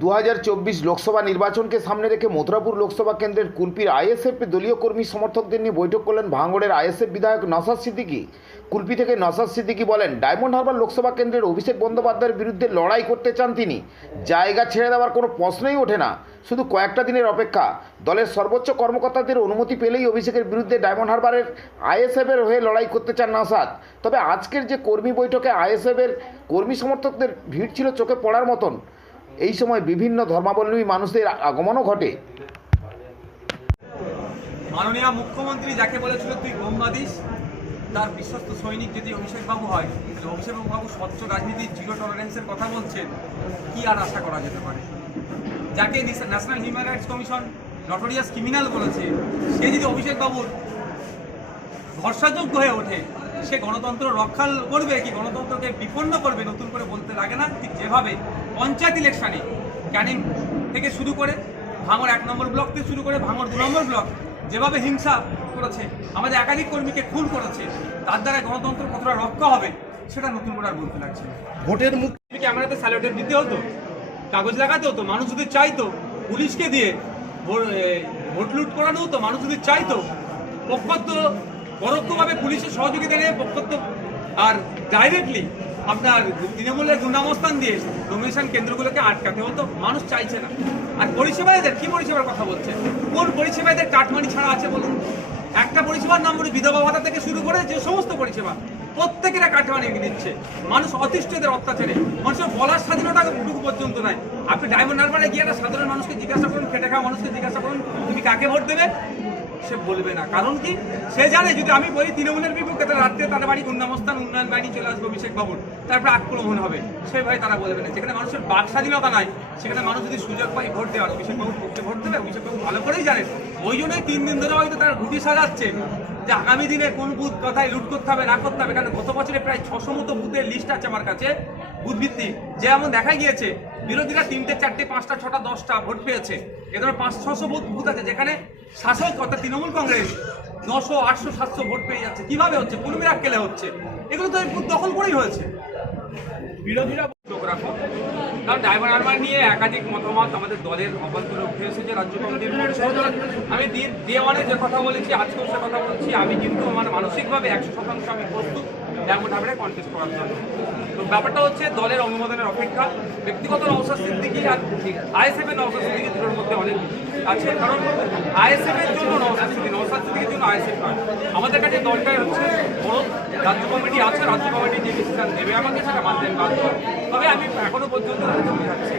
দু হাজার চব্বিশ লোকসভা নির্বাচনকে সামনে রেখে মথুরাপুর লোকসভা কেন্দ্রের কুলপির আইএসএফ দলীয় কর্মী সমর্থকদের নিয়ে বৈঠক করলেন ভাঙড়ের আইএসএফ বিধায়ক নসাদ সিদ্দিকী। কুলপি থেকে নসাদ সিদ্দিকী বলেন, ডায়মন্ড হারবার লোকসভা কেন্দ্রের অভিষেক বন্দ্যোপাধ্যায়ের বিরুদ্ধে লড়াই করতে চান তিনি। জায়গা ছেড়ে দেওয়ার কোনো প্রশ্নই ওঠে না, শুধু কয়েকটা দিনের অপেক্ষা। দলের সর্বোচ্চ কর্মকর্তাদের অনুমতি পেলেই অভিষেকের বিরুদ্ধে ডায়মন্ড হারবারের আইএসএফের হয়ে লড়াই করতে চান নাসাদ। তবে আজকের যে কর্মী বৈঠকে আইএসএফের কর্মী সমর্থকদের ভিড় ছিল চোখে পড়ার মতন। এই সময় বিভিন্ন ধর্মাবলম্বী মানুষদের আগমনও ঘটে। মাননীয় মুখ্যমন্ত্রী যাকে বলেছিল, তুই গঙ্গা তার বিশ্বস্ত সৈনিক যদি অভিষেক বাবু হয়, তাহলে অভিষেক বাবু স্বচ্ছ রাজনীতি জিরো টলারেন্সের কথা বলছেন, কি আর আশা করা যেতে পারে? যাকে National Human Rights Commission notorious criminal বলেছে, সে যদি অভিষেক বাবুর ভরসাযোগ্য হয়ে ওঠে সে গণতন্ত্র রক্ষা করবে কি গণতন্ত্রকে বিপন্ন করবে নতুন করে বলতে লাগে না? ঠিক যেভাবে পঞ্চায়েত ইলেকশনে ক্যানিং থেকে শুরু করে ভাঙর এক নম্বর ব্লক থেকে শুরু করে ভাঙর দু নম্বর ব্লক যেভাবে হিংসা করেছে আমাদের একাধিক কর্মীকে খুন করেছে তার দ্বারা গণতন্ত্র কতটা রক্ষা হবে সেটা নতুন করে আর বলতে লাগছে ভোটের মুখ ক্যামেরাতে স্যালোটেপ দিতে হতো? কাগজ লাগাতে হতো? মানুষ যদি চাইতো পুলিশকে দিয়ে ভোট লুট করানো হতো মানুষ যদি চাইতো পক্ষত্ব পরোক্ষভাবে পুলিশের সহযোগিতা নিয়ে পক্ষত্ব আর ডাইরেক্টলি আপনার তৃণমূলের গুন্ডামস্থান দিয়ে নমিনেশন কেন্দ্রগুলোকে আটকাতে হতো, মানুষ চাইছে না। আর পরিষেবা এদের কি পরিষেবার কথা বলছে কোন পরিষেবা এদের কাটমানি ছাড়া আছে বলুন? একটা পরিষেবার নাম বলি বিধবা ভাতা থেকে শুরু করে যে সমস্ত পরিষেবা, প্রত্যেকেরা কাটমানি দিচ্ছে মানুষ অতিষ্ঠ এদের অত্যাচারে, মানুষের বলার স্বাধীনতা টুকু পর্যন্ত নাই। আপনি ডায়মন্ড হারবারে গিয়ে একটা সাধারণ মানুষকে জিজ্ঞাসা করুন, খেটে খাওয়া মানুষকে জিজ্ঞাসা করুন, তুমি কাকে ভোট দেবে? সে বলবে না। কারণ কি? সে জানে, যদি আমি বলি তৃণমূলের বিপক্ষে, তাহলে রাত্রে তাদের বাড়ি গুন্ডামস্থান উন্নয়ন বাহিনী চলে আসবে, অভিষেক বাবুর। তারপরে আক্রমণ হবে। সে ভাই তারা বলবে না। যেখানে মানুষের বাক স্বাধীনতা নাই, সেখানে মানুষ যদি সুযোগ পায়, ভোট দেওয়ার। অভিষেক বাবুর পক্ষে ভোট দেবে, অভিষেক বাবু ভালো করেই জানেন। ওই জন্যই তিন দিন ধরে হয়তো তারা ঘুটি সাজাচ্ছে যে আগামী দিনে কোন বুথ কথায় লুট করতে হবে, না করতে হবে। কারণ গত বছরে প্রায় ছশো মতো বুথের লিস্ট আছে আমার কাছে। বুথ যেমন দেখা গিয়েছে বিরোধীরা তিনটে চারটে পাঁচটা ছটা দশটা ভোট পেয়েছে। এ ধরনের পাঁচ ছশো ভোট ভূত আছে যেখানে শাসক অর্থাৎ তৃণমূল কংগ্রেস নশো আটশো সাতশো ভোট পেয়ে যাচ্ছে। কীভাবে হচ্ছে? কোন কেলে হচ্ছে? এগুলো তো দখল করেই হয়েছে। বিরোধীরা রাখো। কারণ ড্রাইভার আরবার নিয়ে একাধিক মতামত আমাদের দলের রাজ্য আমি যে কথা বলেছি, আজকেও সে কথা বলছি, আমি কিন্তু আমার মানসিকভাবে একশো শতাংশ আমি কন্টেস্ট করার জন্য। তো ব্যাপারটা হচ্ছে দলের অনুমোদনের অপেক্ষা, ব্যক্তিগত নৌসাদ সিদ্দিকি আর আইএসএফ এর নৌসাদ সিদ্দিকি দুটোর মধ্যে অনেক আছে। কারণ আইএসএফ এর জন্য নৌসাদ সিদ্দিকি নৌসাদ সিদ্দিকির জন্য আইএসএফ আমাদের কাছে দলটাই হচ্ছে রাজ্য কমিটি আছে, রাজ্য কমিটি যে ডিসিশন দেবে আমাকে সেটা মানতে বাধ্য তবে আমি এখনও পর্যন্ত রাজ্য যাচ্ছি